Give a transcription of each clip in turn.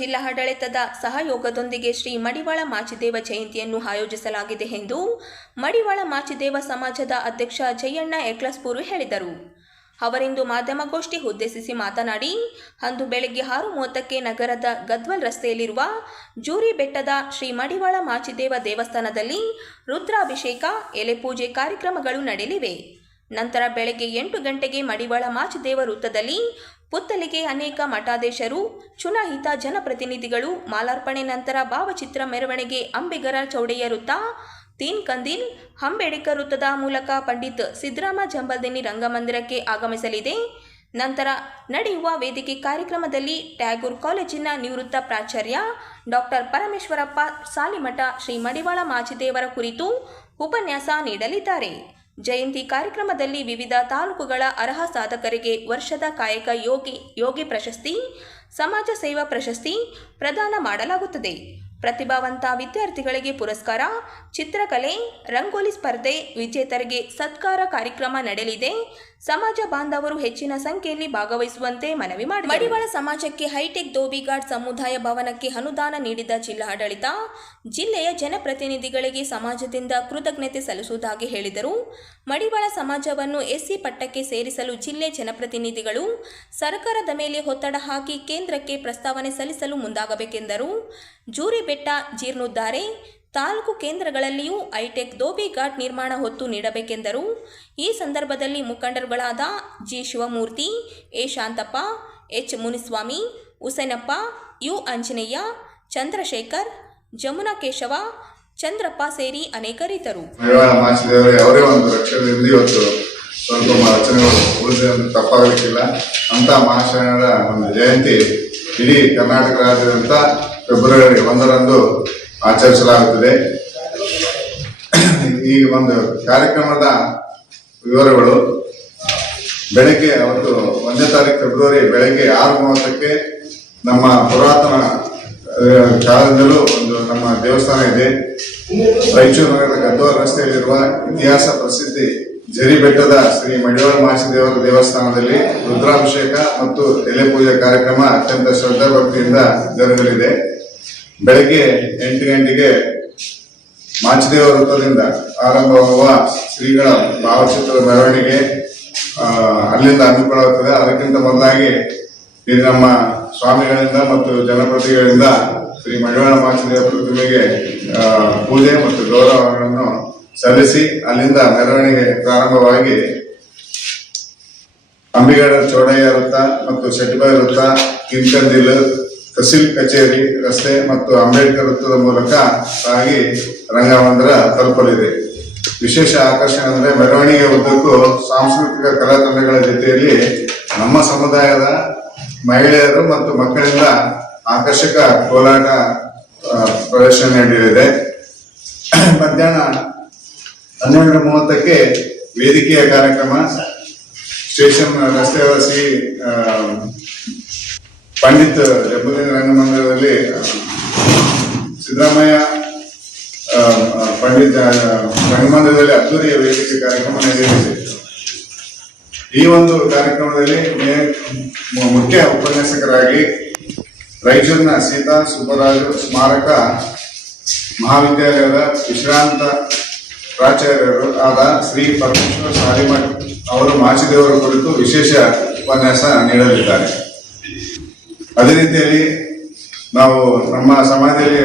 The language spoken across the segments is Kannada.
ಜಿಲ್ಲಾ ಆಡಳಿತದ ಸಹಯೋಗದೊಂದಿಗೆ ಶ್ರೀ ಮಡಿವಾಳ ಮಾಚಿದೇವ ಜಯಂತಿಯನ್ನು ಆಯೋಜಿಸಲಾಗಿದೆ ಎಂದು ಮಡಿವಾಳ ಮಾಚಿದೇವ ಸಮಾಜದ ಅಧ್ಯಕ್ಷ ಜಯಣ್ಣ ಎಕ್ಲಸ್ಪೂರು ಹೇಳಿದರು. ಅವರಿಂದು ಮಾಧ್ಯಮಗೋಷ್ಠಿ ಉದ್ದೇಶಿಸಿ ಮಾತನಾಡಿ, ಅಂದು ಬೆಳಗ್ಗೆ ಆರು ಮೂವತ್ತಕ್ಕೆ ನಗರದ ಗದ್ವಲ್ ರಸ್ತೆಯಲ್ಲಿರುವ ಜೂರಿ ಬೆಟ್ಟದ ಶ್ರೀ ಮಡಿವಾಳ ಮಾಚಿದೇವ ದೇವಸ್ಥಾನದಲ್ಲಿ ರುದ್ರಾಭಿಷೇಕ ಎಲೆಪೂಜೆ ಕಾರ್ಯಕ್ರಮಗಳು ನಡೆಯಲಿವೆ. ನಂತರ ಬೆಳಗ್ಗೆ ಎಂಟು ಗಂಟೆಗೆ ಮಡಿವಾಳ ಮಾಚಿದೇವ ವೃತ್ತದಲ್ಲಿ ಪುತ್ತಲಿಗೆ ಅನೇಕ ಮಠಾಧೀಶರು ಚುನಾಯಿತ ಜನಪ್ರತಿನಿಧಿಗಳು, ಮಾಲಾರ್ಪಣೆ ನಂತರ ಭಾವಚಿತ್ರ ಮೆರವಣಿಗೆ, ಅಂಬಿಗರ ಚೌಡಯ್ಯ ವೃತ್ತ, ತೀನ್ ಕಂದಿಲ್ ಅಂಬೇಡ್ಕರ್ ವೃತ್ತದ ಮೂಲಕ ಪಂಡಿತ್ ಸಿದ್ದರಾಮ ಜಂಬಲ್ದಿನಿ ರಂಗಮಂದಿರಕ್ಕೆ ಆಗಮಿಸಲಿದೆ. ನಂತರ ನಡೆಯುವ ವೇದಿಕೆ ಕಾರ್ಯಕ್ರಮದಲ್ಲಿ ಟ್ಯಾಗೂರ್ ಕಾಲೇಜಿನ ನಿವೃತ್ತ ಪ್ರಾಚಾರ್ಯ ಡಾಕ್ಟರ್ ಪರಮೇಶ್ವರಪ್ಪ, ಸಾಲಿಮಠ ಶ್ರೀ ಮಡಿವಾಳ ಮಾಚಿದೇವರ ಕುರಿತು ಉಪನ್ಯಾಸ ನೀಡಲಿದ್ದಾರೆ. ಜಯಂತಿ ಕಾರ್ಯಕ್ರಮದಲ್ಲಿ ವಿವಿಧ ತಾಲೂಕುಗಳ ಅರ್ಹ ಸಾಧಕರಿಗೆ ವರ್ಷದ ಕಾಯಕ ಯೋಗಿ ಯೋಗಿ ಪ್ರಶಸ್ತಿ, ಸಮಾಜ ಸೇವಾ ಪ್ರಶಸ್ತಿ ಪ್ರದಾನ ಮಾಡಲಾಗುತ್ತದೆ. ಪ್ರತಿಭಾವಂತ ವಿದ್ಯಾರ್ಥಿಗಳಿಗೆ ಪುರಸ್ಕಾರ, ಚಿತ್ರಕಲೆ, ರಂಗೋಲಿ ಸ್ಪರ್ಧೆ, ವಿಜೇತರಿಗೆ ಸತ್ಕಾರ ಕಾರ್ಯಕ್ರಮ ನಡೆಯಲಿದೆ. ಸಮಾಜ ಬಾಂಧವರು ಹೆಚ್ಚಿನ ಸಂಖ್ಯೆಯಲ್ಲಿ ಭಾಗವಹಿಸುವಂತೆ ಮನವಿ ಮಾಡಿ ಮಡಿವಾಳ ಸಮಾಜಕ್ಕೆ ಹೈಟೆಕ್ ದೋಬಿಘಾಟ್ ಸಮುದಾಯ ಭವನಕ್ಕೆ ಅನುದಾನ ನೀಡಿದ ಜಿಲ್ಲಾಡಳಿತ, ಜಿಲ್ಲೆಯ ಜನಪ್ರತಿನಿಧಿಗಳಿಗೆ ಸಮಾಜದಿಂದ ಕೃತಜ್ಞತೆ ಸಲ್ಲಿಸುವುದಾಗಿ ಹೇಳಿದರು. ಮಡಿವಾಳ ಸಮಾಜವನ್ನು ಎಸ್ಸಿ ಪಟ್ಟಕ್ಕೆ ಸೇರಿಸಲು ಜಿಲ್ಲೆ ಜನಪ್ರತಿನಿಧಿಗಳು ಸರ್ಕಾರದ ಮೇಲೆ ಒತ್ತಡ ಹಾಕಿ ಕೇಂದ್ರಕ್ಕೆ ಪ್ರಸ್ತಾವನೆ ಸಲ್ಲಿಸಲು ಮುಂದಾಗಬೇಕೆಂದರು. ಜೂರಿ ಬೆಟ್ಟ ಜೀರ್ಣೋದ್ಧಾರೆ ತಾಲೂಕು ಕೇಂದ್ರಗಳಲ್ಲಿಯೂ ಹೈಟೆಕ್ ದೋಬಿ ಘಾಟ್ ನಿರ್ಮಾಣ ಹೊತ್ತು ನೀಡಬೇಕೆಂದರು. ಈ ಸಂದರ್ಭದಲ್ಲಿ ಮುಖಂಡರುಗಳಾದ G Shivamurthy, A Shanthappa, H Muniswamy, Husenappa, U Anjaneya, Chandrashekar, Jamuna Keshava, Chandrappa ಸೇರಿ ಅನೇಕರಿದ್ದರು. ತಪ್ಪಾಗಲಿಕ್ಕಿಲ್ಲ. ಅಂತ ಮಹಾಶಯರ ಒಂದು ಜಯಂತಿ ಇಡೀ ಕರ್ನಾಟಕ ರಾಜ್ಯದಂತ ಫೆಬ್ರವರಿ ಒಂದರಂದು ಆಚರಿಸಲಾಗುತ್ತದೆ. ಈ ಒಂದು ಕಾರ್ಯಕ್ರಮದ ವಿವರಗಳು ಬೆಳಗ್ಗೆ ಅವತ್ತು ಒಂದನೇ ತಾರೀಕು ಫೆಬ್ರವರಿ ಬೆಳಗ್ಗೆ ಆರು ಮೂವತ್ತಕ್ಕೆ ನಮ್ಮ ಪುರಾತನ ಕಾಲದಿಂದಲೂ ಒಂದು ನಮ್ಮ ದೇವಸ್ಥಾನ ಇದೆ. ರಾಯಚೂರು ನಗರದ ಗದ್ದೋರ್ ರಸ್ತೆಯಲ್ಲಿರುವ ಇತಿಹಾಸ ಪ್ರಸಿದ್ಧಿ ಜರಿ ಬೆಟ್ಟದ ಶ್ರೀ ಮಡಿವಾಳ ಮಹಾಶಿದೇವರ ದೇವಸ್ಥಾನದಲ್ಲಿ ರುದ್ರಾಭಿಷೇಕ ಮತ್ತು ಎಲೆ ಪೂಜೆ ಕಾರ್ಯಕ್ರಮ ಅತ್ಯಂತ ಶ್ರದ್ಧಾ ಭಕ್ತಿಯಿಂದ ಜರುಗಲಿದೆ. ಬೆಳಗ್ಗೆ ಎಂಟು ಗಂಟೆಗೆ ಮಾಚಿದೇವ ವೃತ್ತದಿಂದ ಆರಂಭವಾಗುವ ಶ್ರೀಗಳ ಭಾವಚಿತ್ರದ ಮೆರವಣಿಗೆ ಅಲ್ಲಿಂದ ಹಮ್ಮಿಕೊಳ್ಳುತ್ತದೆ. ಅದಕ್ಕಿಂತ ಮೊದಲಾಗಿ ಇಲ್ಲಿ ನಮ್ಮ ಸ್ವಾಮಿಗಳಿಂದ ಮತ್ತು ಜನಪ್ರತಿಗಳಿಂದ ಶ್ರೀ ಮಡಿವಾಳ ಮಾಚಿದೇವ ಪ್ರತಿಮೆಗೆ ಪೂಜೆ ಮತ್ತು ಗೌರವಗಳನ್ನು ಸಲ್ಲಿಸಿ ಅಲ್ಲಿಂದ ಮೆರವಣಿಗೆ ಪ್ರಾರಂಭವಾಗಿ ಅಂಬಿಗಡ ಚೋಡಯ್ಯ ವೃತ್ತ ಮತ್ತು ಶೆಟ್ಟಿಬಾಯಿ ವೃತ್ತ ಕಿಂಕಂದಿಲ್ ತಹಸೀಲ್ ಕಚೇರಿ ರಸ್ತೆ ಮತ್ತು ಅಂಬೇಡ್ಕರ್ ವೃತ್ತದ ಮೂಲಕ ಸಾಗಿ ರಂಗಮಂದಿರ ತಲುಪಲಿದೆ. ವಿಶೇಷ ಆಕರ್ಷಣೆ ಅಂದರೆ ಮೆರವಣಿಗೆ ಉದ್ದಕ್ಕೂ ಸಾಂಸ್ಕೃತಿಕ ಕಲಾತಂಡಗಳ ಜೊತೆಯಲ್ಲಿ ನಮ್ಮ ಸಮುದಾಯದ ಮಹಿಳೆಯರು ಮತ್ತು ಮಕ್ಕಳಿಂದ ಆಕರ್ಷಕ ಕೋಲಾಟ ಪ್ರದರ್ಶನ ನಡೆಯಲಿದೆ ಮಧ್ಯಾಹ್ನ ಹನ್ನೆರಡು ಮೂವತ್ತಕ್ಕೆ ವೇದಿಕೆಯ ಕಾರ್ಯಕ್ರಮ ಸ್ಟೇಷನ್ ಆ, ಪಂಡಿತ್ ಜಬ್ಬುದ್ದೀನ್ ರಂಗಮಂದಿರದಲ್ಲಿ ಸಿದ್ದರಾಮಯ್ಯ ಪಂಡಿತ್ ರಂಗಮಂದಿರದಲ್ಲಿ ಅದ್ದೂರಿಯ ವೇದಿಕೆ ಕಾರ್ಯಕ್ರಮ ನಡೆಯಲಿದೆ. ಈ ಒಂದು ಕಾರ್ಯಕ್ರಮದಲ್ಲಿ ಮುಖ್ಯ ಉಪನ್ಯಾಸಕರಾಗಿ ರಾಯಚೂರಿನ ಸೀತಾ, ಸುಬ್ಬರಾಜು, ಸ್ಮಾರಕ, ಮಹಾವಿದ್ಯಾಲಯದ ವಿಶ್ರಾಂತ ಪ್ರಾಚಾರ್ಯರು ಆದ ಶ್ರೀ ಪರಮೇಶ್ವರ ಸಾಲಿಮಠ್ ಅವರು ಮಾಚಿದೇವರ ಕುರಿತು ವಿಶೇಷ ಉಪನ್ಯಾಸ ನೀಡಲಿದ್ದಾರೆ. ಅದೇ ರೀತಿಯಲ್ಲಿ ನಾವು ನಮ್ಮ ಸಮಾಜದಲ್ಲಿ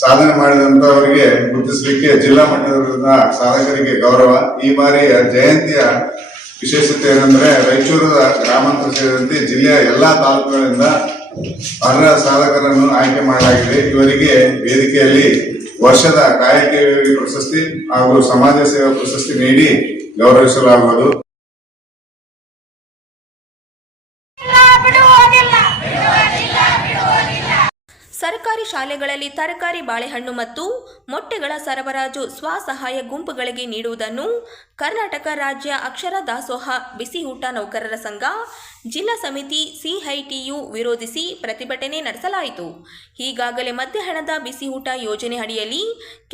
ಸಾಧನೆ ಮಾಡಿದಂತವರಿಗೆ ಗುರುತಿಸಲಿಕ್ಕೆ ಜಿಲ್ಲಾ ಮಟ್ಟದ ಸಾಧಕರಿಗೆ ಗೌರವ. ಈ ಬಾರಿಯ ಜಯಂತಿಯ ವಿಶೇಷತೆ ಏನಂದ್ರೆ ರಾಯಚೂರು ಗ್ರಾಮಾಂತರ ಸೇರಿದಂತೆ ಜಿಲ್ಲೆಯ ಎಲ್ಲಾ ತಾಲೂಕುಗಳಿಂದ ಅರ್ಹ ಸಾಧಕರನ್ನು ಆಯ್ಕೆ ಮಾಡಲಾಗಿದೆ. ಇವರಿಗೆ ವೇದಿಕೆಯಲ್ಲಿ ವರ್ಷದ ಕಾಯಕ ಪ್ರಶಸ್ತಿ ಹಾಗೂ ಸಮಾಜ ಸೇವಾ ಪ್ರಶಸ್ತಿ ನೀಡಿ ಗೌರವಿಸಲಾಗುವುದು. ಸರ್ಕಾರಿ ಶಾಲೆಗಳಲ್ಲಿ ತರಕಾರಿ ಬಾಳೆಹಣ್ಣು ಮತ್ತು ಮೊಟ್ಟೆಗಳ ಸರಬರಾಜು ಸ್ವಸಹಾಯ ಗುಂಪುಗಳಿಗೆ ನೀಡುವುದನ್ನು ಕರ್ನಾಟಕ ರಾಜ್ಯ ಅಕ್ಷರ ದಾಸೋಹ ಬಿಸಿಯೂಟ ನೌಕರರ ಸಂಘ, ಜಿಲ್ಲಾ ಸಮಿತಿ ಸಿಐಟಿಯು ವಿರೋಧಿಸಿ ಪ್ರತಿಭಟನೆ ನಡೆಸಲಾಯಿತು. ಈಗಾಗಲೇ ಮಧ್ಯಾಹ್ನದ ಬಿಸಿಯೂಟ ಯೋಜನೆ ಅಡಿಯಲ್ಲಿ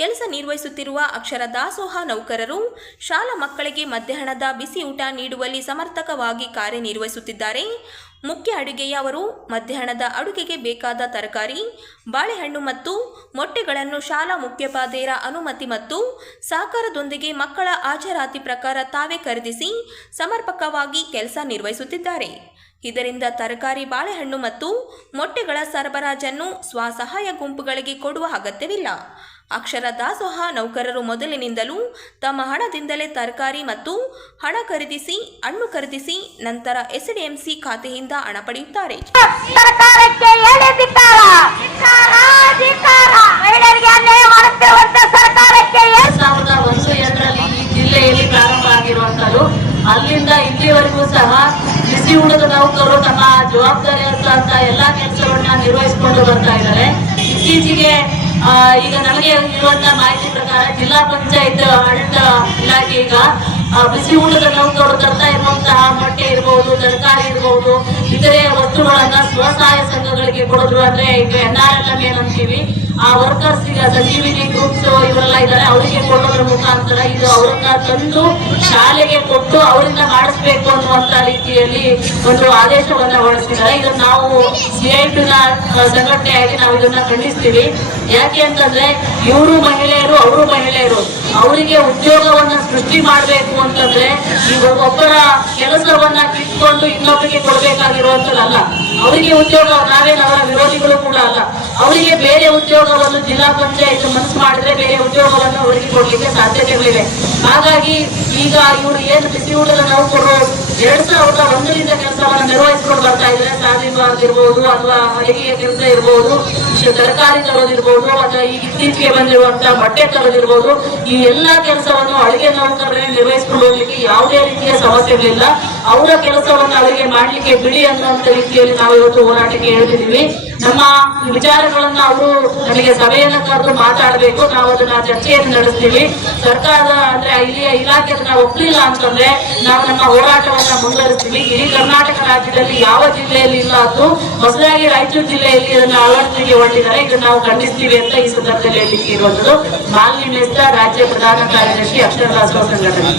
ಕೆಲಸ ನಿರ್ವಹಿಸುತ್ತಿರುವ ಅಕ್ಷರ ದಾಸೋಹ ನೌಕರರು ಶಾಲಾ ಮಕ್ಕಳಿಗೆ ಮಧ್ಯಾಹ್ನದ ಬಿಸಿಯೂಟ ನೀಡುವಲ್ಲಿ ಸಮರ್ಥಕವಾಗಿ ಕಾರ್ಯನಿರ್ವಹಿಸುತ್ತಿದ್ದಾರೆ. ಮುಖ್ಯ ಅಡುಗೆಯವರು ಮಧ್ಯಾಹ್ನದ ಅಡುಗೆಗೆ ಬೇಕಾದ ತರಕಾರಿ, ಬಾಳೆಹಣ್ಣು ಮತ್ತು ಮೊಟ್ಟೆಗಳನ್ನು ಶಾಲಾ ಮುಖ್ಯೋಪಾಧ್ಯಾಯರ ಅನುಮತಿ ಮತ್ತು ಸಹಕಾರದೊಂದಿಗೆ ಮಕ್ಕಳ ಹಾಜರಾತಿ ಪ್ರಕಾರ ತಾವೇ ಖರೀದಿಸಿ ಸಮರ್ಪಕವಾಗಿ ಕೆಲಸ ನಿರ್ವಹಿಸುತ್ತಿದ್ದಾರೆ. ಇದರಿಂದ ತರಕಾರಿ, ಬಾಳೆಹಣ್ಣು ಮತ್ತು ಮೊಟ್ಟೆಗಳ ಸರಬರಾಜನ್ನು ಸ್ವಸಹಾಯ ಗುಂಪುಗಳಿಗೆ ಕೊಡುವ ಅಗತ್ಯವಿಲ್ಲ. ಅಕ್ಷರ ದಾಸೋಹ ನೌಕರರು ಮೊದಲಿನಿಂದಲೂ ತಮ್ಮ ಹಣದಿಂದಲೇ ತರಕಾರಿ ಮತ್ತು ಹಣ ಖರೀದಿಸಿ ಹಣ್ಣು ಖರೀದಿಸಿ ನಂತರ ಎಸ್ಡಿಎಂಸಿ ಖಾತೆಯಿಂದ ಹಣ ಪಡೆಯುತ್ತಾರೆ. ಅಲ್ಲಿಂದ ಇಲ್ಲಿವರೆಗೂ ಸಹ ಬಿಸಿ ಊಟದ ನೌಕರರು ತಮ್ಮ ಜವಾಬ್ದಾರಿ ಅಂತ ಎಲ್ಲಾ ಕೆಲಸವನ್ನ ನಿರ್ವಹಿಸಿಕೊಂಡು ಬರ್ತಾ ಇದ್ದಾರೆ. ಇತ್ತೀಚೆಗೆ ಈಗ ನಮಗೆ ಇರುವಂತಹ ಮಾಹಿತಿ ಪ್ರಕಾರ ಜಿಲ್ಲಾ ಪಂಚಾಯತ್, ಆಡಳಿತ ಇಲಾಖೆ ಈಗ ಬಿಸಿ ಊಟದ ನೌಕರು ತರ್ತಾ ಇರುವಂತಹ ಮೊಟ್ಟೆ ಇರಬಹುದು ತರಕಾರಿ ಇರಬಹುದು ಇತರೆ ವಸ್ತುಗಳನ್ನ ಸ್ವಸಹಾಯ ಸಂಘಗಳಿಗೆ ಕೊಡೋದು ಅಂದ್ರೆ ಈಗ ಎನ್ ಆರ್ ಎಲ್ ಎಂ ಏನಂತೀವಿ ಆ ವರ್ಕರ್ಸ್ ಈಗ ಸಂಜೀವಿನಿ ಗ್ರೂಪ್ಸ್ ಇವರೆಲ್ಲ ಇದ್ದಾರೆ ಅವರಿಗೆ ಕೊಡೋದ್ರ ಮುಖಾಂತರ ಇದು ಅವರನ್ನ ತಂದು ಶಾಲೆಗೆ ಕೊಟ್ಟು ಅವರಿಂದ ಮಾಡಿಸ್ಬೇಕು ಅನ್ನುವಂತ ರೀತಿಯಲ್ಲಿ ಒಂದು ಆದೇಶವನ್ನ ಹೊರಡಿಸಿದ್ದಾರೆ. ಇದನ್ನು ನಾವು ಸಿಐಟಿನ ಸಂಘಟನೆಯಾಗಿ ನಾವು ಇದನ್ನ ಖಂಡಿಸ್ತೀವಿ. ಯಾಕೆ ಅಂತಂದ್ರೆ, ಇವರು ಮಹಿಳೆಯರು, ಅವರು ಮಹಿಳೆಯರು. ಅವರಿಗೆ ಉದ್ಯೋಗವನ್ನ ಸೃಷ್ಟಿ ಮಾಡಬೇಕು ಅಂತಂದ್ರೆ ಈಗ ಒಬ್ಬರ ಕೆಲಸವನ್ನ ಕಿತ್ಕೊಂಡು ಇನ್ನೊಬ್ಬರಿಗೆ ಕೊಡಬೇಕಾಗಿರುವಂತದ್ದಲ್ಲ ಅವರಿಗೆ ಉದ್ಯೋಗ ನಾವೇನು ಅವರ ವಿರೋಧಿಗಳು ಕೂಡ ಅಲ್ಲ. ಅವರಿಗೆ ಬೇರೆ ಉದ್ಯೋಗವನ್ನು ಜಿಲ್ಲಾ ಪಂಚಾಯತ್ ಮನಸ್ಸು ಮಾಡಿದ್ರೆ ಬೇರೆ ಉದ್ಯೋಗವನ್ನು ಅವರಿಗೆ ಕೊಡ್ಲಿಕ್ಕೆ ಸಾಧ್ಯತೆಗಳಿವೆ. ಹಾಗಾಗಿ ಈಗ ಇವರು ಏನು ಬಿಸಿ ಊಟದ ನೌಕರರು ಎರಡ್ ಸಾವಿರದ ಒಂದರಿಂದ ಕೆಲಸವನ್ನು ನಿರ್ವಹಿಸಿಕೊಂಡು ಬರ್ತಾ ಇದ್ರೆ ಸಾಧಿಸುವ ಆಗಿರ್ಬೋದು ಅಥವಾ ಅಡಿಗೆಯ ಕೆಲಸ ಇರ್ಬೋದು ತರಕಾರಿ ತರೋದಿರ್ಬೋದು ಅಥವಾ ಈಗ ಇತ್ತೀಚೆಗೆ ಬಂದಿರುವಂತಹ ಬಟ್ಟೆ ತರೋದಿರ್ಬೋದು, ಈ ಎಲ್ಲಾ ಕೆಲಸವನ್ನು ಅಡುಗೆ ನೌಕರರೇ ನಿರ್ವಹಿಸಿಕೊಂಡು ಹೋಗ್ಲಿಕ್ಕೆ ಯಾವುದೇ ರೀತಿಯ ಸಮಸ್ಯೆಗಳಿಲ್ಲ. ಅವರ ಕೆಲಸವನ್ನು ಅಡುಗೆ ಮಾಡ್ಲಿಕ್ಕೆ ಬಿಡಿ ಅನ್ನುವಂತ ರೀತಿಯಲ್ಲಿ ನಾವು ಇವತ್ತು ಹೋರಾಟಕ್ಕೆ ಹೇಳ್ತಿದ್ದೀವಿ ನಮ್ಮ ವಿಚಾರಗಳನ್ನ ಅವರು ನಮಗೆ ಸಭೆಯನ್ನ ಕರೆದು ಮಾತಾಡಬೇಕು. ನಾವು ಅದನ್ನ ಚರ್ಚೆಯನ್ನು ನಡೆಸ್ತೀವಿ. ಸರ್ಕಾರದ ಅಂದ್ರೆ ಇಲ್ಲಿಯ ಇಲಾಖೆ ಅದನ್ನ ಒಪ್ಪಲಿಲ್ಲ ಅಂತಂದ್ರೆ ನಾವು ನಮ್ಮ ಹೋರಾಟವನ್ನ ಮುಂದುವರಿಸ್ತೀವಿ. ಇಡೀ ಕರ್ನಾಟಕ ರಾಜ್ಯದಲ್ಲಿ ಯಾವ ಜಿಲ್ಲೆಯಲ್ಲಿ ಇಲ್ಲ ಅದು ಹೊಸದಾಗಿ ರಾಯಚೂರು ಜಿಲ್ಲೆಯಲ್ಲಿ ಇದನ್ನ ಅಳವಡಿಕೆಗೆ ಹೊರಟಿದ್ದಾರೆ. ಇದನ್ನ ನಾವು ಖಂಡಿಸ್ತೀವಿ ಅಂತ ಈ ಸಂದರ್ಭದಲ್ಲಿ ಹೇಳಿಕೆ ಇರುವಂತದ್ದು. ಮಾಲಿನ್ಯ ರಾಜ್ಯ ಪ್ರಧಾನ ಕಾರ್ಯದರ್ಶಿ ಅಕ್ಷರ ದಾಸೋಹ ಸಂಘಟನೆ.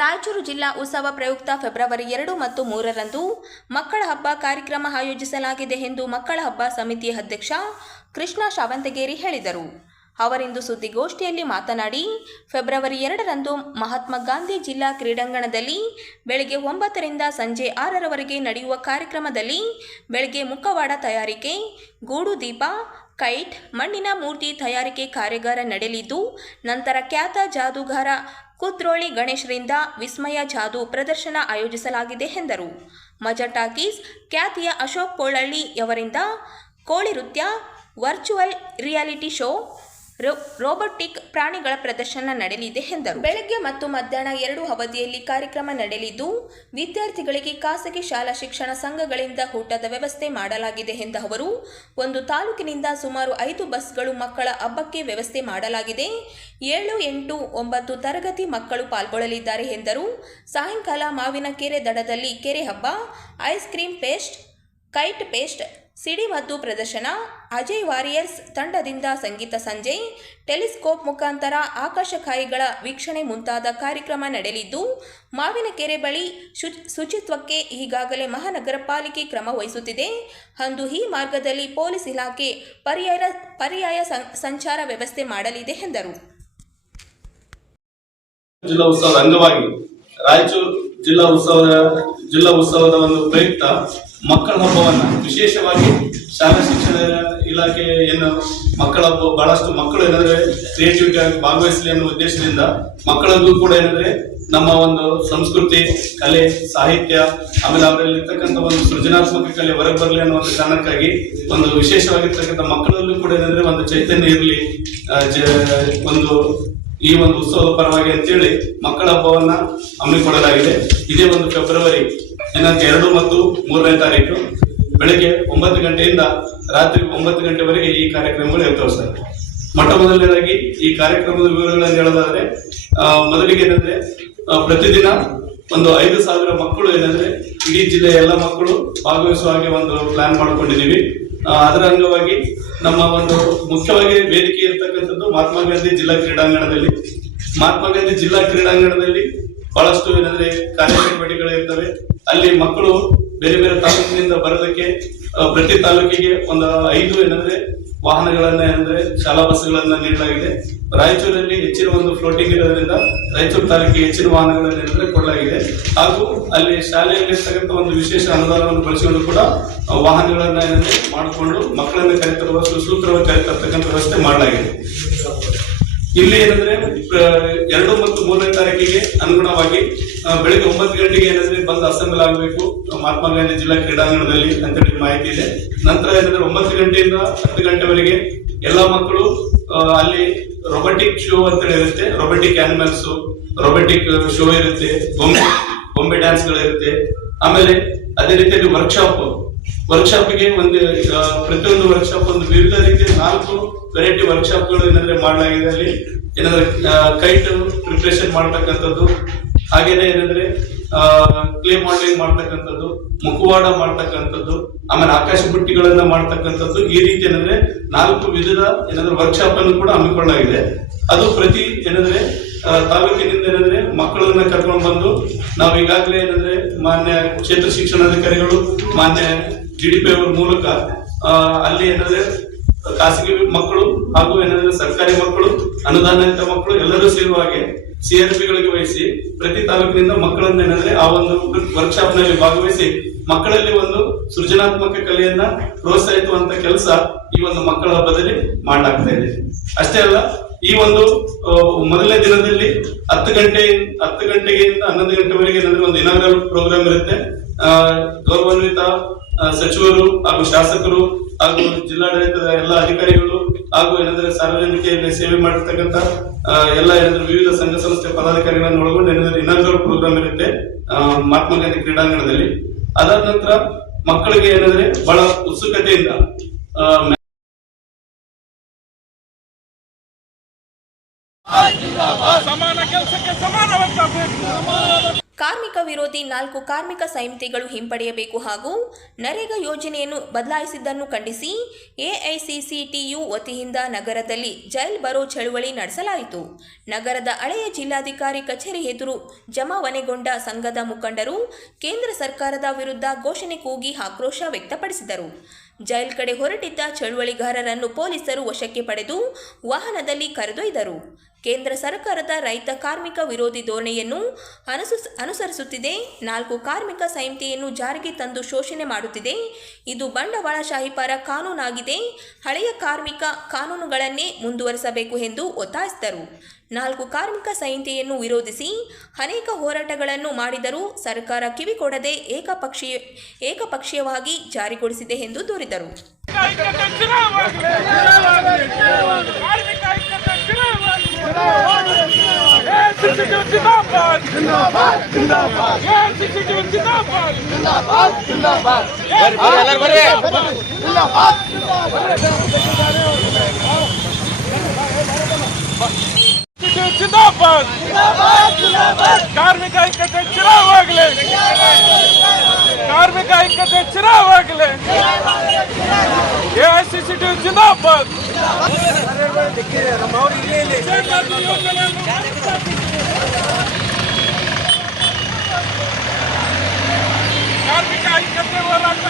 ರಾಯಚೂರು ಜಿಲ್ಲಾ ಉತ್ಸವ ಪ್ರಯುಕ್ತ ಫೆಬ್ರವರಿ ಎರಡು ಮತ್ತು ಮೂರರಂದು ಮಕ್ಕಳ ಹಬ್ಬ ಕಾರ್ಯಕ್ರಮ ಆಯೋಜಿಸಲಾಗಿದೆ ಎಂದು ಮಕ್ಕಳ ಹಬ್ಬ ಸಮಿತಿ ಅಧ್ಯಕ್ಷ ಕೃಷ್ಣ ಶಾವಂತಗೇರಿ ಹೇಳಿದರು. ಅವರಿಂದು ಸುದ್ದಿಗೋಷ್ಠಿಯಲ್ಲಿ ಮಾತನಾಡಿ, ಫೆಬ್ರವರಿ ಎರಡರಂದು ಮಹಾತ್ಮ ಗಾಂಧಿ ಜಿಲ್ಲಾ ಕ್ರೀಡಾಂಗಣದಲ್ಲಿ ಬೆಳಗ್ಗೆ ಒಂಬತ್ತರಿಂದ ಸಂಜೆ ಆರರವರೆಗೆ ನಡೆಯುವ ಕಾರ್ಯಕ್ರಮದಲ್ಲಿ ಬೆಳಗ್ಗೆ ಮುಖವಾಡ ತಯಾರಿಕೆ, ಗೂಡು ದೀಪ ಕೈಟ್ ಮಣ್ಣಿನ ಮೂರ್ತಿ ತಯಾರಿಕೆ ಕಾರ್ಯಾಗಾರ ನಡೆಯಲಿದ್ದು ನಂತರ ಖ್ಯಾತ ಜಾದೂಗಾರ ಕುದ್ರೋಳಿ ಗಣೇಶರಿಂದ ವಿಸ್ಮಯ ಜಾದು ಪ್ರದರ್ಶನ ಆಯೋಜಿಸಲಾಗಿದೆ ಎಂದರು. ಮಜಟಾಕೀಸ್ ಖ್ಯಾತಿಯ ಅಶೋಕ್ ಕೋಳಳ್ಳಿಯವರಿಂದ ಕೋಳಿ ನೃತ್ಯ, ವರ್ಚುವಲ್ ರಿಯಾಲಿಟಿ ಶೋ ರೋಬೋಟಿಕ್ ಪ್ರಾಣಿಗಳ ಪ್ರದರ್ಶನ ನಡೆಯಲಿದೆ ಎಂದರು. ಬೆಳಗ್ಗೆ ಮತ್ತು ಮಧ್ಯಾಹ್ನ ಎರಡು ಅವಧಿಯಲ್ಲಿ ಕಾರ್ಯಕ್ರಮ ನಡೆಯಲಿದ್ದು, ವಿದ್ಯಾರ್ಥಿಗಳಿಗೆ ಖಾಸಗಿ ಶಾಲಾ ಶಿಕ್ಷಣ ಸಂಘಗಳಿಂದ ಊಟದ ವ್ಯವಸ್ಥೆ ಮಾಡಲಾಗಿದೆ ಎಂದ ಅವರು ಒಂದು ತಾಲೂಕಿನಿಂದ ಸುಮಾರು ಐದು ಬಸ್ಗಳು ಮಕ್ಕಳ ಹಬ್ಬಕ್ಕೆ ವ್ಯವಸ್ಥೆ ಮಾಡಲಾಗಿದೆ. ಏಳು ಎಂಟು ಒಂಬತ್ತು ತರಗತಿ ಮಕ್ಕಳು ಪಾಲ್ಗೊಳ್ಳಲಿದ್ದಾರೆ ಎಂದರು. ಸಾಯಂಕಾಲ ಮಾವಿನ ಕೆರೆ ದಡದಲ್ಲಿ ಕೆರೆ ಹಬ್ಬ, ice cream fest, kite fest ಸಿಡಿಮದ್ದು ಪ್ರದರ್ಶನ, ಅಜಯ್ ವಾರಿಯರ್ಸ್ ತಂಡದಿಂದ ಸಂಗೀತ ಸಂಜೆ, ಟೆಲಿಸ್ಕೋಪ್ ಮುಖಾಂತರ ಆಕಾಶಕಾಯಿಗಳ ವೀಕ್ಷಣೆ ಮುಂತಾದ ಕಾರ್ಯಕ್ರಮ ನಡೆಯಲಿದ್ದು, ಮಾವಿನಕೆರೆ ಬಳಿ ಶುಚಿತ್ವಕ್ಕೆ ಈಗಾಗಲೇ ಮಹಾನಗರ ಪಾಲಿಕೆ ಕ್ರಮ ವಹಿಸುತ್ತಿದೆ. ಅಂದು ಈ ಮಾರ್ಗದಲ್ಲಿ ಪೊಲೀಸ್ ಇಲಾಖೆ ಪರ್ಯಾಯ ಪರ್ಯಾಯ ಸಂಚಾರ ವ್ಯವಸ್ಥೆ ಮಾಡಲಿದೆ ಎಂದರು. ರಾಯಚೂರು ಜಿಲ್ಲಾ ಉತ್ಸವದ ಜಿಲ್ಲಾ ಉತ್ಸವದ ಒಂದು ಪ್ರಯುಕ್ತ ಮಕ್ಕಳ ಹಬ್ಬವನ್ನ ವಿಶೇಷವಾಗಿ ಶಾಲಾ ಶಿಕ್ಷಣ ಇಲಾಖೆ ಏನು ಮಕ್ಕಳ ಹಬ್ಬ, ಬಹಳಷ್ಟು ಮಕ್ಕಳು ಏನಂದ್ರೆ ಕ್ರಿಯೇಟಿವಿಟಿ ಆಗಿ ಭಾಗವಹಿಸಲಿ ಅನ್ನೋ ಉದ್ದೇಶದಿಂದ ಮಕ್ಕಳಿಗೂ ಕೂಡ ಏನಂದ್ರೆ ನಮ್ಮ ಒಂದು ಸಂಸ್ಕೃತಿ, ಕಲೆ, ಸಾಹಿತ್ಯ, ಆಮೇಲೆ ಅವರಲ್ಲಿರ್ತಕ್ಕಂಥ ಒಂದು ಸೃಜನಾತ್ಮಕ ಕಲೆ ಹೊರಗೆ ಬರಲಿ ಅನ್ನೋ ಒಂದು ಕಾರಣಕ್ಕಾಗಿ ಒಂದು ವಿಶೇಷವಾಗಿರ್ತಕ್ಕಂಥ ಮಕ್ಕಳಲ್ಲೂ ಕೂಡ ಏನಂದ್ರೆ ಒಂದು ಚೈತನ್ಯ ಇರಲಿ ಒಂದು ಈ ಒಂದು ಉತ್ಸವದ ಪರವಾಗಿ ಅಂತೇಳಿ ಮಕ್ಕಳ ಹಬ್ಬವನ್ನ ಹಮ್ಮಿಕೊಳ್ಳಲಾಗಿದೆ. ಇದೇ ಒಂದು ಫೆಬ್ರವರಿ ದಿನಾಂಕ ಎರಡು ಮತ್ತು ಮೂರನೇ ತಾರೀಕು ಬೆಳಗ್ಗೆ ಒಂಬತ್ತು ಗಂಟೆಯಿಂದ ರಾತ್ರಿ ಒಂಬತ್ತು ಗಂಟೆವರೆಗೆ ಈ ಕಾರ್ಯಕ್ರಮಗಳು ಇರ್ತವೆ ಸರ್. ಮೊಟ್ಟ ಮೊದಲನೇದಾಗಿ ಈ ಕಾರ್ಯಕ್ರಮದ ವಿವರಗಳನ್ನು ಹೇಳೋದಾದ್ರೆ ಮೊದಲಿಗೆ ಏನಂದ್ರೆ ಪ್ರತಿದಿನ ಒಂದು ಐದು ಸಾವಿರ ಮಕ್ಕಳು ಏನಂದ್ರೆ ಇಡೀ ಜಿಲ್ಲೆಯ ಎಲ್ಲ ಮಕ್ಕಳು ಭಾಗವಹಿಸುವ ಹಾಗೆ ಒಂದು ಪ್ಲಾನ್ ಮಾಡ್ಕೊಂಡಿದೀವಿ ಆ, ಅದರ ಅಂಗವಾಗಿ ನಮ್ಮ ಒಂದು ಮುಖ್ಯವಾಗಿ ವೇದಿಕೆ ಇರ್ತಕ್ಕಂಥದ್ದು ಮಹಾತ್ಮ ಗಾಂಧಿ ಜಿಲ್ಲಾ ಕ್ರೀಡಾಂಗಣದಲ್ಲಿ. ಮಹಾತ್ಮ ಗಾಂಧಿ ಜಿಲ್ಲಾ ಕ್ರೀಡಾಂಗಣದಲ್ಲಿ ಬಹಳಷ್ಟು ಏನಂದ್ರೆ ಕಾರ್ಯಚಟುವಟಿಕೆಗಳು ಇರ್ತವೆ. ಅಲ್ಲಿ ಮಕ್ಕಳು ಬೇರೆ ಬೇರೆ ತಾಲೂಕಿನಿಂದ ಬರೋದಕ್ಕೆ ಪ್ರತಿ ತಾಲೂಕಿಗೆ ಒಂದು ಐದು ಏನಂದ್ರೆ ವಾಹನಗಳನ್ನ ಅಂದ್ರೆ ಶಾಲಾ ಬಸ್ಗಳನ್ನ ನೀಡಲಾಗಿದೆ. ರಾಯಚೂರಲ್ಲಿ ಹೆಚ್ಚಿನ ಒಂದು ಫ್ಲೋಟಿಂಗ್ ಇರೋದ್ರಿಂದ ರಾಯಚೂರು ತಾಲೂಕಿಗೆ ಹೆಚ್ಚಿನ ವಾಹನಗಳನ್ನ ಅಂದ್ರೆ ಕೊಡಲಾಗಿದೆ. ಹಾಗೂ ಅಲ್ಲಿ ಶಾಲೆಯಲ್ಲಿ ಇರ್ತಕ್ಕಂಥ ಒಂದು ವಿಶೇಷ ಅನುದಾನವನ್ನು ಬಳಸಿಕೊಂಡು ಕೂಡ ವಾಹನಗಳನ್ನ ಏನಂದ್ರೆ ಮಾಡಿಕೊಂಡು ಮಕ್ಕಳನ್ನ ಕರೆತರುವ ಸುಸೂತ್ರವಾಗಿ ಕರೆತರ್ತಕ್ಕಂಥ ವ್ಯವಸ್ಥೆ ಮಾಡಲಾಗಿದೆ. ಇಲ್ಲಿ ಏನಂದ್ರೆ ಎರಡು ಮತ್ತು ಮೂರನೇ ತಾರೀಕಿಗೆ ಅನುಗುಣವಾಗಿ ಬೆಳಗ್ಗೆ ಒಂಬತ್ತು ಗಂಟೆಗೆ ಏನಂದ್ರೆ ಬಂದು ಅಸೆಂಬಲ್ ಆಗಬೇಕು. ಮಹಾತ್ಮ ಗಾಂಧಿ ಜಿಲ್ಲಾ ಕ್ರೀಡಾಂಗಣದಲ್ಲಿ ಅಂತ ಮಾಹಿತಿ ಇದೆ. ನಂತರ ಏನಂದ್ರೆ ಒಂಬತ್ತು ಗಂಟೆಯಿಂದ ಹತ್ತು ಗಂಟೆವರೆಗೆ ಎಲ್ಲಾ ಮಕ್ಕಳು ಅಲ್ಲಿ ರೊಬೊಟಿಕ್ ಶೋ ಅಂತ ಹೇಳಿರುತ್ತೆ ರೊಬೊಟಿಕ್ ಆನಿಮಲ್ಸ್ ರೊಬೊಟಿಕ್ ಶೋ ಇರುತ್ತೆ. ಬೊಂಬೆ ಬೊಂಬೆ ಡ್ಯಾನ್ಸ್ ಗಳಿರುತ್ತೆ ಆಮೇಲೆ ಅದೇ ರೀತಿಯಲ್ಲಿ ವರ್ಕ್ಶಾಪ್ ವರ್ಕ್ಶಾಪ್ಗೆ ಒಂದು ಪ್ರತಿಯೊಂದು ವರ್ಕ್ಶಾಪ್ ಒಂದು ವಿವಿಧ ರೀತಿಯ ನಾಲ್ಕು ವೆರೈಟಿ ವರ್ಕ್ಶಾಪ್ಗಳು ಏನಂದ್ರೆ ಮಾಡಲಾಗಿದೆ ಅಲ್ಲಿ. ಏನಂದ್ರೆ ಕೈಟ್ ಪ್ರಿಪ್ರೇಷನ್ ಮಾಡ್ತಕ್ಕಂಥದ್ದು. ಹಾಗೇನೆ ಏನಂದ್ರೆ ಕ್ಲೇ ಮಾಡಲಿಂಗ್ ಮಾಡ್ತಕ್ಕಂಥದ್ದು, ಮುಖವಾಡ ಮಾಡ್ತಕ್ಕಂಥದ್ದು, ಆಮೇಲೆ ಆಕಾಶ ಬುಟ್ಟಿಗಳನ್ನ ಮಾಡ್ತಕ್ಕಂಥದ್ದು. ಈ ರೀತಿ ಏನಂದ್ರೆ, ನಾಲ್ಕು ವಿಧದ ಏನಂದ್ರೆ ವರ್ಕ್ಶಾಪ್ ಅನ್ನು ಕೂಡ ಹಮ್ಮಿಕೊಳ್ಳಲಾಗಿದೆ. ಅದು ಪ್ರತಿ ಏನಂದ್ರೆ ತಾಲೂಕಿನಿಂದ ಏನಂದ್ರೆ ಮಕ್ಕಳನ್ನ ಕರ್ಕೊಂಡು ಬಂದು ನಾವು ಈಗಾಗಲೇ ಏನಂದ್ರೆ ಮಾನ್ಯ ಕ್ಷೇತ್ರ ಶಿಕ್ಷಣಾಧಿಕಾರಿಗಳು, ಮಾನ್ಯ ಜಿ ಡಿ ಪಿ ಅವರ ಮೂಲಕ ಅಲ್ಲಿ ಏನಂದ್ರೆ ಖಾಸಗಿ ಮಕ್ಕಳು ಹಾಗೂ ಏನಂದ್ರೆ ಸರ್ಕಾರಿ ಮಕ್ಕಳು, ಅನುದಾನಿತ ಮಕ್ಕಳು ಎಲ್ಲರೂ ಸೇರುವ ಹಾಗೆ ಸಿಆರ್ಪಿಗಳಿಗೆ ವಹಿಸಿ ಪ್ರತಿ ತಾಲೂಕಿನಿಂದ ಮಕ್ಕಳನ್ನ ಏನಂದ್ರೆ ಆ ಒಂದು ವರ್ಕ್ಶಾಪ್ನಲ್ಲಿ ಭಾಗವಹಿಸಿ ಮಕ್ಕಳಲ್ಲಿ ಒಂದು ಸೃಜನಾತ್ಮಕ ಕಲೆಯನ್ನ ಪ್ರೋತ್ಸಾಹಿಸುವಂತ ಕೆಲಸ ಈ ಒಂದು ಮಕ್ಕಳ ಹಬ್ಬದಲ್ಲಿ ಮಾಡಲಾಗ್ತಾ ಇದೆ. ಅಷ್ಟೇ ಅಲ್ಲ, ಈ ಒಂದು ಮೊದಲನೇ ದಿನದಲ್ಲಿ ಹತ್ತು ಗಂಟೆ, ಹತ್ತು ಗಂಟೆಗೆ ಹನ್ನೊಂದು ಗಂಟೆವರೆಗೆ ಏನಂದ್ರೆ ಒಂದು ಇನಾಗ್ರಲ್ ಪ್ರೋಗ್ರಾಮ್ ಇರುತ್ತೆ. ಗೌರವಾನ್ವಿತ ಸಚಿವರು ಹಾಗೂ ಶಾಸಕರು ಹಾಗೂ ಜಿಲ್ಲಾಡಳಿತದ ಎಲ್ಲ ಅಧಿಕಾರಿಗಳು ಹಾಗೂ ಏನಂದ್ರೆ ಸಾರ್ವಜನಿಕೆಯಲ್ಲಿ ಸೇವೆ ಮಾಡಿರ್ತಕ್ಕಂತ ಎಲ್ಲ ಏನಂದ್ರೆ ವಿವಿಧ ಸಂಘ ಸಂಸ್ಥೆ ಪದಾಧಿಕಾರಿಗಳನ್ನು ಒಳಗೊಂಡು ಏನಂದ್ರೆ ಇನ್ನೊಂದು ಪ್ರೋಗ್ರಾಮ್ ಇರುತ್ತೆ ಮಹಾತ್ಮ ಗಾಂಧಿ ಕ್ರೀಡಾಂಗಣದಲ್ಲಿ ಅದಾದ ನಂತರ ಮಕ್ಕಳಿಗೆ ಏನಂದ್ರೆ ಬಹಳ ಉತ್ಸುಕತೆಯಿಂದ ಸಮಾನ ಕೆಲಸಕ್ಕೆ ಸಮಾನ. ಕಾರ್ಮಿಕ ವಿರೋಧಿ ನಾಲ್ಕು ಕಾರ್ಮಿಕ ಸಮಿತಿಗಳು ಹಿಂಪಡೆಯಬೇಕು ಹಾಗೂ ನರೇಗಾ ಯೋಜನೆಯನ್ನು ಬದಲಾಯಿಸಿದ್ದನ್ನು ಖಂಡಿಸಿ ಎಐಸಿಸಿಟಿಯು ವತಿಯಿಂದ ನಗರದಲ್ಲಿ ಜೈಲ್ ಬರೋ ಚಳುವಳಿ ನಡೆಸಲಾಯಿತು. ನಗರದ ಹಳೆಯ ಜಿಲ್ಲಾಧಿಕಾರಿ ಕಚೇರಿ ಎದುರು ಜಮಾವಣೆಗೊಂಡ ಸಂಘದ ಮುಖಂಡರು ಕೇಂದ್ರ ಸರ್ಕಾರದ ವಿರುದ್ಧ ಘೋಷಣೆ ಕೂಗಿ ಆಕ್ರೋಶ ವ್ಯಕ್ತಪಡಿಸಿದರು. ಜೈಲ್ ಕಡೆ ಹೊರಟಿದ್ದ ಚಳುವಳಿಗಾರರನ್ನು ಪೊಲೀಸರು ವಶಕ್ಕೆ ಪಡೆದು ವಾಹನದಲ್ಲಿ ಕರೆದೊಯ್ದರು. ಕೇಂದ್ರ ಸರ್ಕಾರದ ರೈತ ಕಾರ್ಮಿಕ ವಿರೋಧಿ ಧೋರಣೆಯನ್ನು ಅನುಸು ಅನುಸರಿಸುತ್ತಿದೆ. ನಾಲ್ಕು ಕಾರ್ಮಿಕ ಸಂಹಿತೆಯನ್ನು ಜಾರಿಗೆ ತಂದು ಶೋಷಣೆ ಮಾಡುತ್ತಿದೆ. ಇದು ಬಂಡವಾಳಶಾಹಿ ಪರ ಕಾನೂನಾಗಿದೆ. ಹಳೆಯ ಕಾರ್ಮಿಕ ಕಾನೂನುಗಳನ್ನೇ ಮುಂದುವರಿಸಬೇಕು ಎಂದು ಒತ್ತಾಯಿಸಿದರು. ನಾಲ್ಕು ಕಾರ್ಮಿಕ ಸಂಹಿತೆಯನ್ನು ವಿರೋಧಿಸಿ ಅನೇಕ ಹೋರಾಟಗಳನ್ನು ಮಾಡಿದರೂ ಸರ್ಕಾರ ಕಿವಿಕೊಡದೆ ಏಕಪಕ್ಷೀಯ ಏಕಪಕ್ಷೀಯವಾಗಿ ಜಾರಿಗೊಳಿಸಿದೆ ಎಂದು ದೂರಿದರು. Gençlik zindabat! Zindabat! Zindabat! Gençlik zindabat! Zindabat! Zindabat! Zindabat! Zindabat! Zindabat! ಜಿಂದಾಬಾದ್. ಕಾರ್ಮಿಕ ಐಕ್ಯತೆ ಚಿರವಾಗಲಿ ಕಾರ್ಮಿಕ ಐಕ್ಯತೆ ಚಿರವಾಗಲಿ ಎಐಸಿಸಿಟಿ ಜಿಂದಾಬಾದ್ ಕಾರ್ಮಿಕ ಐಕ್ಯತೆ ಹೋರಾಟ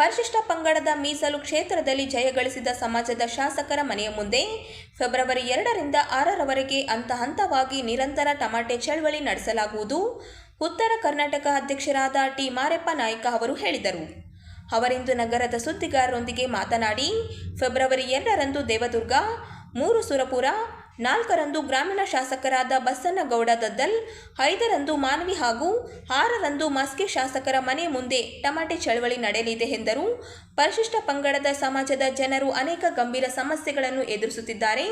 ಪರಿಶಿಷ್ಟ ಪಂಗಡದ ಮೀಸಲು ಕ್ಷೇತ್ರದಲ್ಲಿ ಜಯಗಳಿಸಿದ ಸಮಾಜದ ಶಾಸಕರ ಮನೆಯ ಮುಂದೆ ಫೆಬ್ರವರಿ ಎರಡರಿಂದ ಆರರವರೆಗೆ ಹಂತ ಹಂತವಾಗಿ ನಿರಂತರ ಟಮಾಟೆ ಚಳವಳಿ ನಡೆಸಲಾಗುವುದು. ಉತ್ತರ ಕರ್ನಾಟಕ ಅಧ್ಯಕ್ಷರಾದ ಟಿ ಮಾರೆಪ್ಪ ನಾಯ್ಕ ಅವರು ಹೇಳಿದರು. ಅವರಿಂದು ನಗರದ ಸುದ್ದಿಗಾರರೊಂದಿಗೆ ಮಾತನಾಡಿ, ಫೆಬ್ರವರಿ ಎರಡರಂದು ದೇವದುರ್ಗ, ಮೂರು ಸುರಪುರ ನಾಲ್ಕರಂದು ಗ್ರಾಮೀಣ ಶಾಸಕರಾದ ಬಸನ್ನಗೌಡ ದದ್ದಲ್, ಐದರಂದು ಮಾನವಿ ಹಾಗೂ ಆರರಂದು ಮಸ್ಕಿ ಶಾಸಕರ ಮನೆ ಮುಂದೆ ಟಮಾಟೆ ಚಳವಳಿ ನಡೆಯಲಿದೆ ಎಂದರು. ಪರಿಶಿಷ್ಟ ಪಂಗಡದ ಸಮಾಜದ ಜನರು ಅನೇಕ ಗಂಭೀರ ಸಮಸ್ಯೆಗಳನ್ನು ಎದುರಿಸುತ್ತಿದ್ದಾರೆ.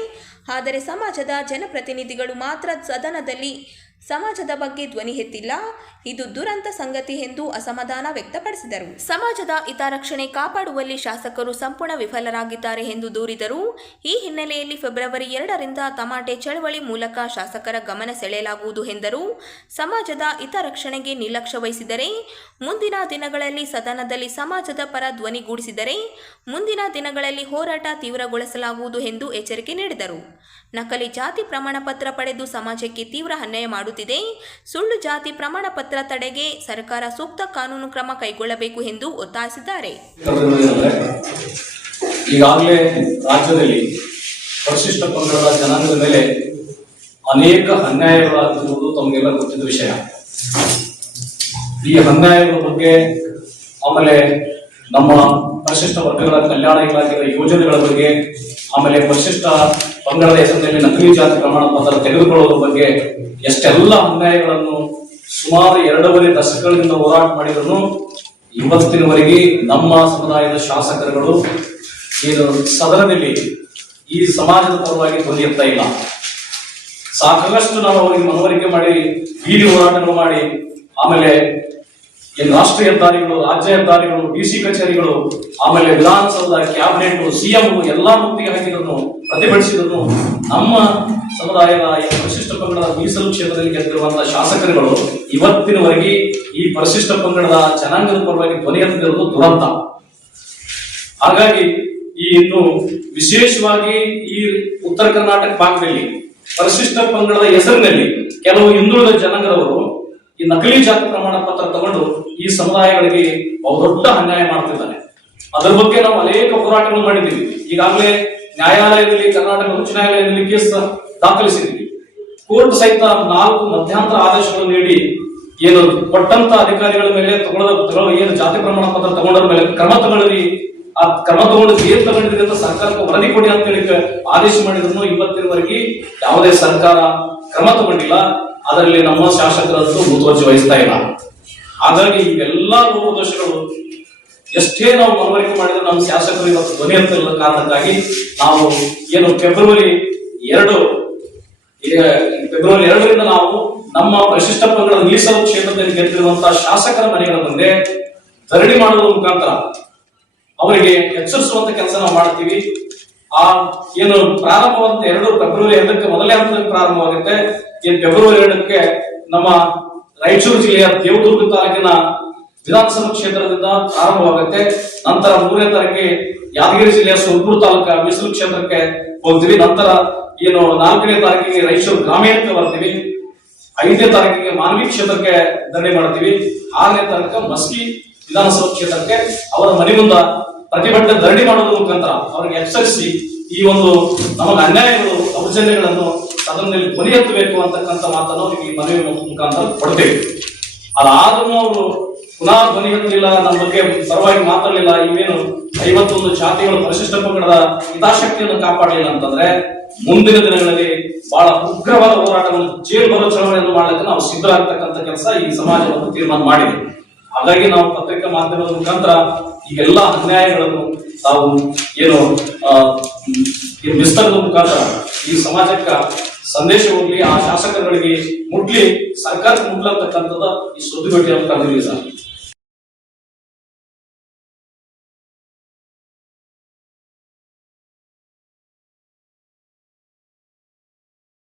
ಆದರೆ ಸಮಾಜದ ಜನಪ್ರತಿನಿಧಿಗಳು ಮಾತ್ರ ಸದನದಲ್ಲಿ ಸಮಾಜದ ಬಗ್ಗೆ ಧ್ವನಿ ಎತ್ತಿಲ್ಲ. ಇದು ದುರಂತ ಸಂಗತಿ ಎಂದು ಅಸಮಾಧಾನ ವ್ಯಕ್ತಪಡಿಸಿದರು. ಸಮಾಜದ ಹಿತರಕ್ಷಣೆ ಕಾಪಾಡುವಲ್ಲಿ ಶಾಸಕರು ಸಂಪೂರ್ಣ ವಿಫಲರಾಗಿದ್ದಾರೆ ಎಂದು ದೂರಿದರು. ಈ ಹಿನ್ನೆಲೆಯಲ್ಲಿ ಫೆಬ್ರವರಿ ಎರಡರಿಂದ ತಮಾಟೆ ಚಳವಳಿ ಮೂಲಕ ಶಾಸಕರ ಗಮನ ಸೆಳೆಯಲಾಗುವುದು ಎಂದರು. ಸಮಾಜದ ಹಿತರಕ್ಷಣೆಗೆ ನಿರ್ಲಕ್ಷ್ಯ ವಹಿಸಿದರೆ, ಮುಂದಿನ ದಿನಗಳಲ್ಲಿ ಸದನದಲ್ಲಿ ಸಮಾಜದ ಪರ ಧ್ವನಿಗೂಡಿಸಿದರೆ ಮುಂದಿನ ದಿನಗಳಲ್ಲಿ ಹೋರಾಟ ತೀವ್ರಗೊಳಿಸಲಾಗುವುದು ಎಂದು ಎಚ್ಚರಿಕೆ ನೀಡಿದರು. ನಕಲಿ ಜಾತಿ ಪ್ರಮಾಣ ಪತ್ರ ಪಡೆದು ಸಮಾಜಕ್ಕೆ ತೀವ್ರ ಅನ್ಯಾಯ ಮಾಡುತ್ತಿದೆ. ಸುಳ್ಳು ಜಾತಿ ಪ್ರಮಾಣ ಪತ್ರ ತಡೆಗೆ ಸರ್ಕಾರ ಸೂಕ್ತ ಕಾನೂನು ಕ್ರಮ ಕೈಗೊಳ್ಳಬೇಕು ಎಂದು ಒತ್ತಾಯಿಸಿದ್ದಾರೆ. ಈಗಾಗಲೇ ರಾಜ್ಯದಲ್ಲಿ ಪರಿಶಿಷ್ಟ ಪಂಗಡದ ಜನಾಂಗದ ಮೇಲೆ ಅನೇಕ ಅನ್ಯಾಯಗಳಾಗಿರುವುದು ತಮಗೆಲ್ಲ ಗೊತ್ತಿದ್ದ ವಿಷಯ. ಈ ಅನ್ಯಾಯಗಳ ಬಗ್ಗೆ ಆಮೇಲೆ ನಮ್ಮ ಪರಿಶಿಷ್ಟ ವರ್ಗಗಳ ಕಲ್ಯಾಣ ಇಲಾಖೆಯ ಯೋಜನೆಗಳ ಬಗ್ಗೆ, ಆಮೇಲೆ ಪರಿಶಿಷ್ಟ ಪಂಗಡದ ಹೆಸರಿನಲ್ಲಿ ನಕಲಿ ಜಾತಿ ಪ್ರಮಾಣ ಪತ್ರ ತೆಗೆದುಕೊಳ್ಳುವುದರ ಬಗ್ಗೆ ಎಷ್ಟೆಲ್ಲ ಅನ್ಯಾಯಗಳನ್ನು ಸುಮಾರು ಎರಡೂವರೆ ದಶಕಗಳಿಂದ ಹೋರಾಟ ಮಾಡಿದ್ರು ಇವತ್ತಿನವರೆಗೆ ನಮ್ಮ ಸಮುದಾಯದ ಶಾಸಕರುಗಳು. ಏನು ಸದನದಲ್ಲಿ ಈ ಸಮಾಜದ ಪರವಾಗಿ ಧ್ವನಿ ಎತ್ತಾ ಇಲ್ಲ. ಸಾಕಷ್ಟು ನಾವು ಅವರಿಗೆ ಮನವರಿಕೆ ಮಾಡಿ, ಬೀದಿ ಹೋರಾಟಗಳು ಮಾಡಿ, ಆಮೇಲೆ ಏನು ರಾಷ್ಟ್ರೀಯ ಹೆದ್ದಾರಿಗಳು ರಾಜ್ಯ ಹೆದ್ದಾರಿಗಳು ಡಿ ಸಿ ಕಚೇರಿಗಳು, ಆಮೇಲೆ ವಿಧಾನಸೌಧ ಕ್ಯಾಬಿನೆಟ್ ಸಿಎಂ ಎಲ್ಲಾ ಮುಕ್ತಿಗೆ ಹಾಕಿದ್ರು ಪ್ರತಿಭಟಿಸಿದ್ರು ನಮ್ಮ ಸಮುದಾಯದ ಈ ಪರಿಶಿಷ್ಟ ಪಂಗಡದ ಮೀಸಲು ಕ್ಷೇತ್ರದಲ್ಲಿ ಗೆದ್ದಿರುವಂತಹ ಶಾಸಕರುಗಳು ಇವತ್ತಿನವರೆಗೆ ಈ ಪರಿಶಿಷ್ಟ ಪಂಗಡದ ಜನಾಂಗದ ಪರವಾಗಿ ಧ್ವನಿ ಎತ್ತಿರುವುದು ದುರಂತ. ಹಾಗಾಗಿ ಈ ಇನ್ನು ವಿಶೇಷವಾಗಿ ಈ ಉತ್ತರ ಕರ್ನಾಟಕ ಭಾಗದಲ್ಲಿ ಪರಿಶಿಷ್ಟ ಪಂಗಡದ ಹೆಸರಿನಲ್ಲಿ ಕೆಲವು ಹಿಂದುಳಿದ ಜನಾಂಗದವರು ಈ ನಕಲಿ ಜಾತಿ ಪ್ರಮಾಣ ಪತ್ರ ತಗೊಂಡು ಈ ಸಮುದಾಯಗಳಿಗೆ ಬಹುದೊಡ್ಡ ಅನ್ಯಾಯ ಮಾಡ್ತಿದ್ದಾನೆ. ಅದರ ಬಗ್ಗೆ ನಾವು ಅನೇಕ ಹೋರಾಟಗಳು ಮಾಡಿದ್ದೀವಿ. ಈಗಾಗಲೇ ನ್ಯಾಯಾಲಯದಲ್ಲಿ, ಕರ್ನಾಟಕ ಉಚ್ಚ ನ್ಯಾಯಾಲಯದಲ್ಲಿ ಕೇಸ್ ದಾಖಲಿಸಿದ್ದೀವಿ. ಕೋರ್ಟ್ ಸಹಿತ ನಾಲ್ಕು ಮಧ್ಯಂತರ ಆದೇಶಗಳನ್ನು ನೀಡಿ ಏನು ಕೊಟ್ಟಂತ ಅಧಿಕಾರಿಗಳ ಮೇಲೆ ತಗೊಳ್ಳದ ತಗೊಳ್ಳೋ ಏನು ಜಾತಿ ಪ್ರಮಾಣ ಪತ್ರ ತಗೊಂಡರ ಮೇಲೆ ಕ್ರಮ ತಗೊಳ್ಳಿ, ಆ ಕ್ರಮ ತಗೊಂಡು ಏನ್ ತಗೊಂಡಿದೆ ಅಂತ ಸರ್ಕಾರಕ್ಕೆ ವರದಿ ಕೊಡಿ ಅಂತ ಹೇಳಿ ಆದೇಶ ಮಾಡಿದ್ರು ಇವತ್ತಿನವರೆಗೆ ಯಾವುದೇ ಸರ್ಕಾರ ಕ್ರಮ ತಗೊಂಡಿಲ್ಲ. ಅದರಲ್ಲಿ ನಮ್ಮ ಶಾಸಕರಂತೂ ಮುತುವರ್ಜಿ ವಹಿಸ್ತಾ ಇಲ್ಲ. ಹಾಗಾಗಿ ಇವೆಲ್ಲ ಲೋಪದೋಷಗಳು ಎಷ್ಟೇ ನಾವು ಮನವರಿಕೆ ಮಾಡಿದ್ರೆ ನಮ್ಮ ಶಾಸಕರು ಇವತ್ತು ಧ್ವನಿ ಎತ್ತಲ್ಲ ಕಾರಣಕ್ಕಾಗಿ ನಾವು ಏನು ಫೆಬ್ರವರಿ ಎರಡು ಫೆಬ್ರವರಿ ಎರಡರಿಂದ ನಾವು ನಮ್ಮ ಪ್ರಶಿಷ್ಟ ಪಂಗಡದ ಮೀಸಲು ಕ್ಷೇತ್ರದಲ್ಲಿ ಗೆದ್ದಿರುವಂತಹ ಶಾಸಕರ ಮನೆಗಳ ಮುಂದೆ ಧರಣಿ ಮಾಡುವ ಮುಖಾಂತರ ಅವರಿಗೆ ಎಚ್ಚರಿಸುವಂತ ಕೆಲಸ ನಾವು ಮಾಡ್ತೀವಿ. ಆ, ಏನು ಪ್ರಾರಂಭವಂತ ಎರಡು ಫೆಬ್ರವರಿ ಎರಡಕ್ಕೆ ಮೊದಲನೇ ಹಂತದಲ್ಲಿ ಪ್ರಾರಂಭವಾಗುತ್ತೆ. ಏನು ಫೆಬ್ರವರಿ ಎರಡಕ್ಕೆ ನಮ್ಮ ರಾಯಚೂರು ಜಿಲ್ಲೆಯ ದೇವದುರ್ಗ ತಾಲೂಕಿನ ವಿಧಾನಸಭಾ ಕ್ಷೇತ್ರದಿಂದ ಪ್ರಾರಂಭವಾಗುತ್ತೆ. ನಂತರ ಮೂರನೇ ತಾರೀಕಿಗೆ ಯಾದಗಿರಿ ಜಿಲ್ಲೆಯ ಸುರ್ಪುರ ತಾಲೂಕ ಮೀಸಲು ಕ್ಷೇತ್ರಕ್ಕೆ ಹೋಗ್ತೀವಿ. ನಂತರ ಏನು ನಾಲ್ಕನೇ ತಾರೀಕಿಗೆ ರಾಯಚೂರು ಗ್ರಾಮೀಣಕ್ಕೆ ಬರ್ತೀವಿ. ಐದನೇ ತಾರೀಕಿಗೆ ಮಾನವಿ ಕ್ಷೇತ್ರಕ್ಕೆ ಧರಣಿ ಮಾಡ್ತೀವಿ. ಆರನೇ ತಾರೀಕು ಮಸ್ಕಿ ವಿಧಾನಸಭಾ ಕ್ಷೇತ್ರಕ್ಕೆ ಅವರ ಮನೆ ಮುಂದ ಪ್ರತಿಭಟನೆ ಧರಣಿ ಮಾಡುವ ಮುಖಾಂತರ ಅವರಿಗೆ ಎಚ್ಚರಿಸಿ ಈ ಒಂದು ನಮಗೆ ಅನ್ಯಾಯಗಳು ದೌರ್ಜನ್ಯಗಳನ್ನು ಸದನದಲ್ಲಿ ಧ್ವನಿ ಎತ್ತಬೇಕು ಅಂತಕ್ಕಂಥ ಮಾತನ್ನು ಈ ಮನವಿ ಮುಖಾಂತರ ಕೊಡ್ತೇವೆ. ಅದಾದ್ರೂ ಅವರು ಪುನಃ ಧ್ವನಿ ಎತ್ತಲಿಲ್ಲ ನಮ್ಮ ಬಗ್ಗೆ ಪರವಾಗಿ ಮಾತಾಡಲಿಲ್ಲ ಇವೇನು ಐವತ್ತೊಂದು ಜಾತಿಗಳು ಪರಿಶಿಷ್ಟ ಪಂಗಡದ ಹಿತಾಸಕ್ತಿಯನ್ನು ಕಾಪಾಡಲಿಲ್ಲ ಅಂತಂದ್ರೆ ಮುಂದಿನ ದಿನಗಳಲ್ಲಿ ಬಹಳ ಉಗ್ರವಾದ ಹೋರಾಟವನ್ನು ಜೈಲು ಬರೋ ಚಳವಳಿಯನ್ನು ಮಾಡಲಿಕ್ಕೆ ನಾವು ಸಿದ್ಧರಾಗ್ತಕ್ಕಂಥ ಕೆಲಸ ಈ ಸಮಾಜವನ್ನು ತೀರ್ಮಾನ ಮಾಡಿದೆ. ಹಾಗಾಗಿ ನಾವು ಪತ್ರಿಕಾ ಮಾಧ್ಯಮದ ಮುಖಾಂತರ ಈ ಎಲ್ಲಾ ಅನ್ಯಾಯಗಳನ್ನು ತಾವು ಏನು ಈ ಮುಖಾಂತರ ಈ ಸಮಾಜಕ್ಕೆ ಸಂದೇಶ ಹೋಗ್ಲಿ, ಆ ಶಾಸಕರುಗಳಿಗೆ ಮುಟ್ಲಿ, ಸರ್ಕಾರಕ್ಕೆ ಮುಟ್ಲಂತಕ್ಕಂಥದ್ದು ಈ ಸುದ್ದಿಗೋಷ್ಠಿಯನ್ನು ಕಂಡಿದ್ದೀವಿ ಸರ್.